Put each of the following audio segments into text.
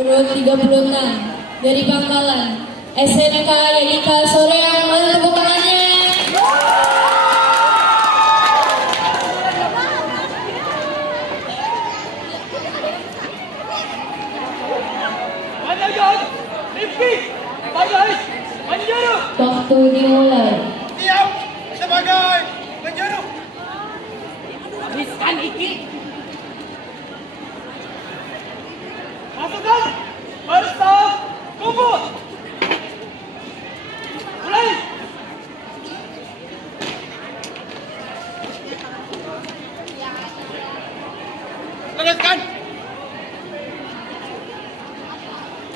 Urut 36 dari Bangkalan, SMK Yadika Soreang, mana tepuk tangannya? Waktu dimulai. Siap sebagai penjuru. Habiskan iki. Pasukan berstaf kumpul. Mulai. Teruskan.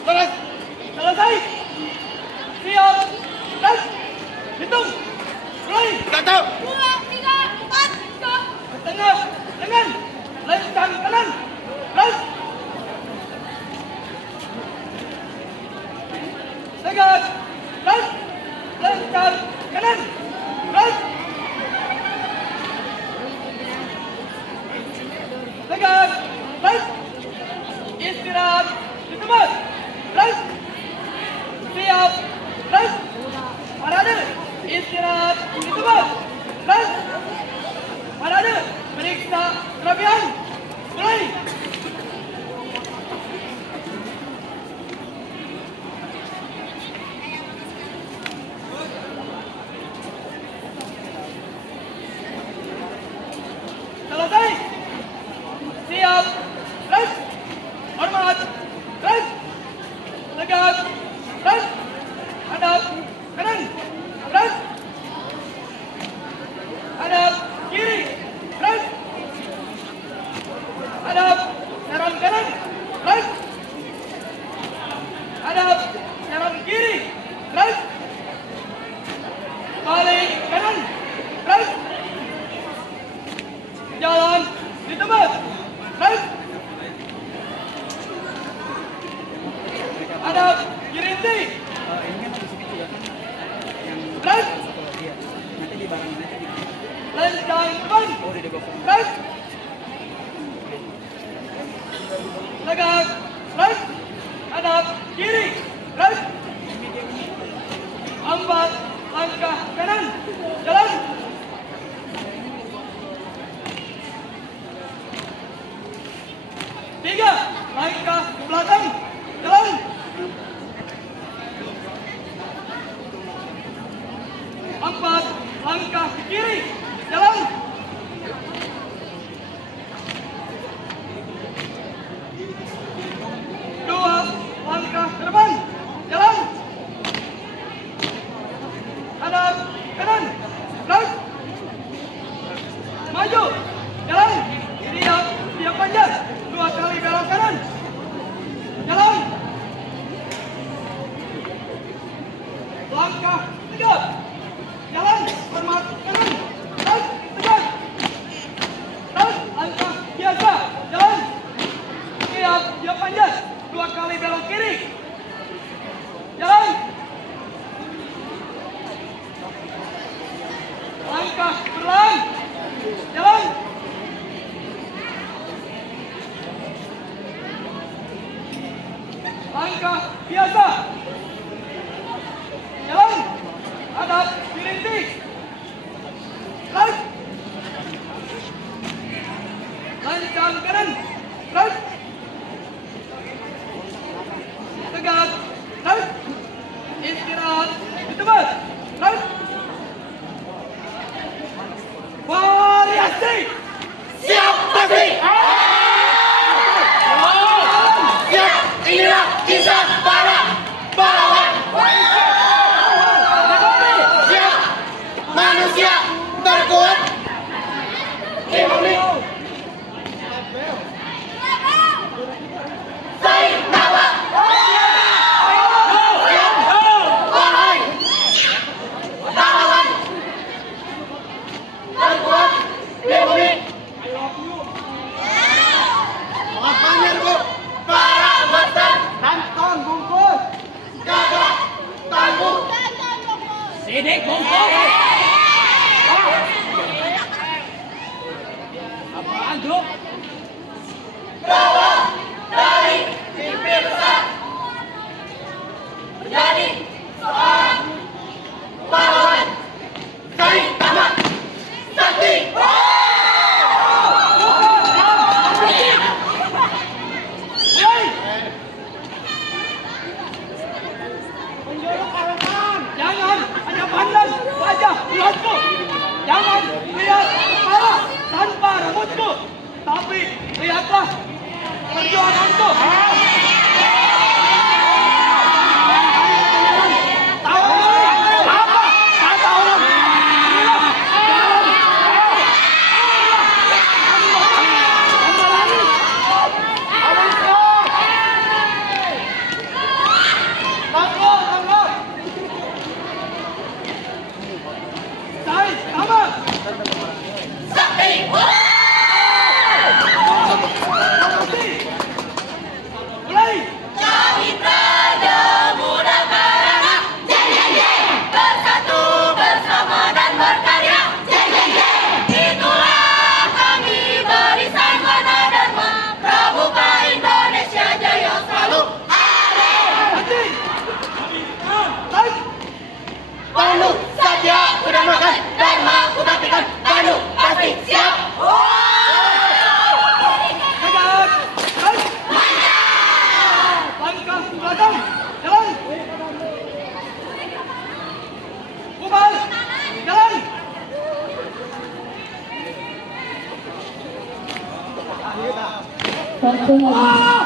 Terus. Selesai. Siap. Dan hitung. Mulai. 1, 2, 3, 4, go! Tengah dengan lencang kanan. Ras. Tegak. Ras. Lencang kanan. Ras. Tegak. Ras. Istirahat di tempat. Ras. Siap. Ras. Parade. Istirahat di tempat. Ras. Parade. Periksa kerapian. Mulai. Selesai. Siap. Ras. Hormat. Ras. Tegak. Ras. Hadap kanan. Ras. Hadap kiri. Ras. Hadap serang kanan. Ras. Hadap serang kiri. Ras. Balik kanan. Ras. Jalan di tempat. Ras. Hadap kiri inti. Ras. Lencang depan. Ras. Tegak. Ras. Hadap kiri. Ras. 4 langkah kanan. Jalan. Tiga langkah ke belakang. Jalan. 4 langkah ke kiri. Jalan. 2 langkah ke depan. Jalan. Hadap kanan. Ras. Maju. Jalan. Siap. Siap panjat. 2 kali belok kanan. Jalan. Langkah tegak. Jalan. Hormat kanan. Ras. Tegak. Ras. Langkah biasa. Jalan. Siap. Siap panjat. 2 kali belok kiri. Jalan. Langkah perlahan. Jalan. Langkah biasa. Jalan. Hadap dirintik. Ras. Lancang kanan. Ras. Tegak. Ras. Istirahat di tempat. Ras. Variasi. siap pasti. Siap. Inilah kisah para pahlawan. Siap. Manusia terkuat. Republik Waktu habis.